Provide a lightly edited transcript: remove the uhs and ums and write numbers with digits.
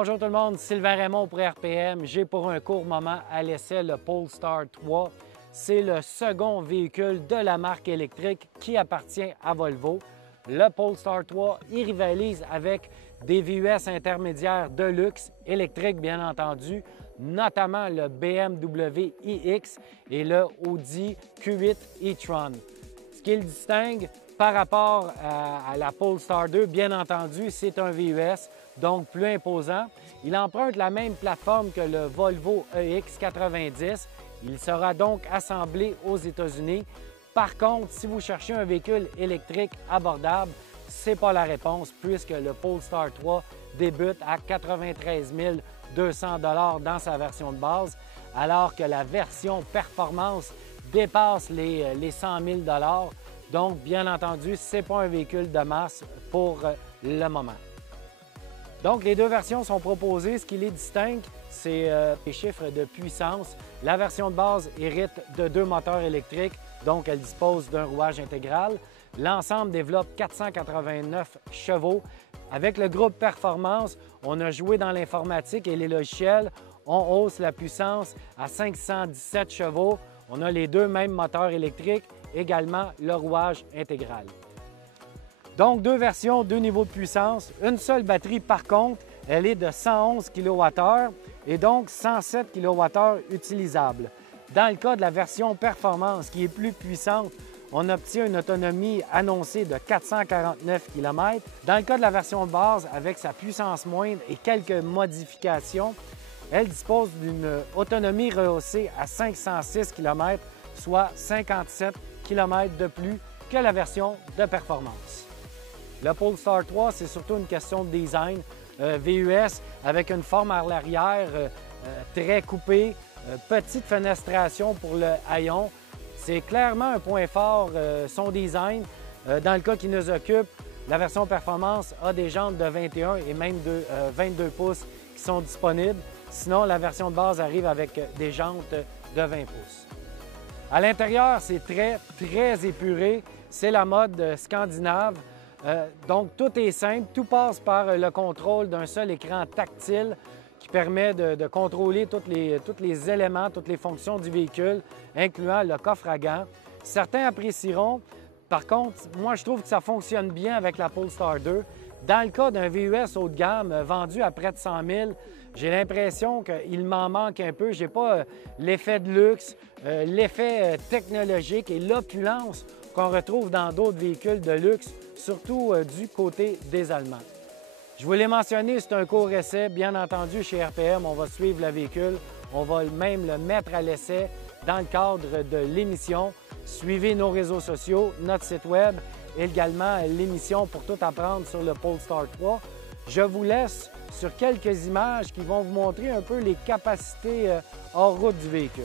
Bonjour tout le monde, Sylvain Raymond pour RPM. J'ai pour un court moment à l'essai le Polestar 3. C'est le second véhicule de la marque électrique qui appartient à Volvo. Le Polestar 3, il rivalise avec des VUS intermédiaires de luxe, électriques bien entendu, notamment le BMW iX et le Audi Q8 e-tron. Ce qui le distingue par rapport à la Polestar 2, bien entendu, c'est un VUS, donc plus imposant. Il emprunte la même plateforme que le Volvo EX90. Il sera donc assemblé aux États-Unis. Par contre, si vous cherchez un véhicule électrique abordable, ce n'est pas la réponse puisque le Polestar 3 débute à 93 200 $ dans sa version de base, alors que la version performance dépasse les 100 000 $. Donc, bien entendu, ce n'est pas un véhicule de masse pour le moment. Donc, les deux versions sont proposées. Ce qui les distingue, c'est les chiffres de puissance. La version de base hérite de 2 moteurs électriques, donc elle dispose d'un rouage intégral. L'ensemble développe 489 chevaux. Avec le groupe Performance, on a joué dans l'informatique et les logiciels. On hausse la puissance à 517 chevaux. On a les deux mêmes moteurs électriques, également le rouage intégral. Donc, deux versions, deux niveaux de puissance. Une seule batterie, par contre, elle est de 111 kWh et donc 107 kWh utilisables. Dans le cas de la version Performance, qui est plus puissante, on obtient une autonomie annoncée de 449 km. Dans le cas de la version de base, avec sa puissance moindre et quelques modifications, elle dispose d'une autonomie rehaussée à 506 km, soit 57 km de plus que la version de performance. Le Polestar 3, c'est surtout une question de design. VUS avec une forme à l'arrière très coupée, petite fenestration pour le haillon. C'est clairement un point fort, son design. Dans le cas qui nous occupe, la version performance a des jantes de 21 et même de 22 pouces qui sont disponibles. Sinon, la version de base arrive avec des jantes de 20 pouces. À l'intérieur, c'est très épuré. C'est la mode scandinave. Donc, tout est simple. Tout passe par le contrôle d'un seul écran tactile qui permet de contrôler tous les éléments, toutes les fonctions du véhicule, incluant le coffre à gants. Certains apprécieront. Par contre, moi, je trouve que ça fonctionne bien avec la Polestar 2. Dans le cas d'un VUS haut de gamme vendu à près de 100 000, j'ai l'impression qu'il m'en manque un peu. Je n'ai pas l'effet de luxe, l'effet technologique et l'opulence qu'on retrouve dans d'autres véhicules de luxe, surtout du côté des Allemands. Je vous l'ai mentionné, c'est un court essai. Bien entendu, chez RPM, on va suivre le véhicule. On va même le mettre à l'essai dans le cadre de l'émission. Suivez nos réseaux sociaux, notre site web et également l'émission pour tout apprendre sur le Polestar 3. Je vous laisse sur quelques images qui vont vous montrer un peu les capacités hors route du véhicule.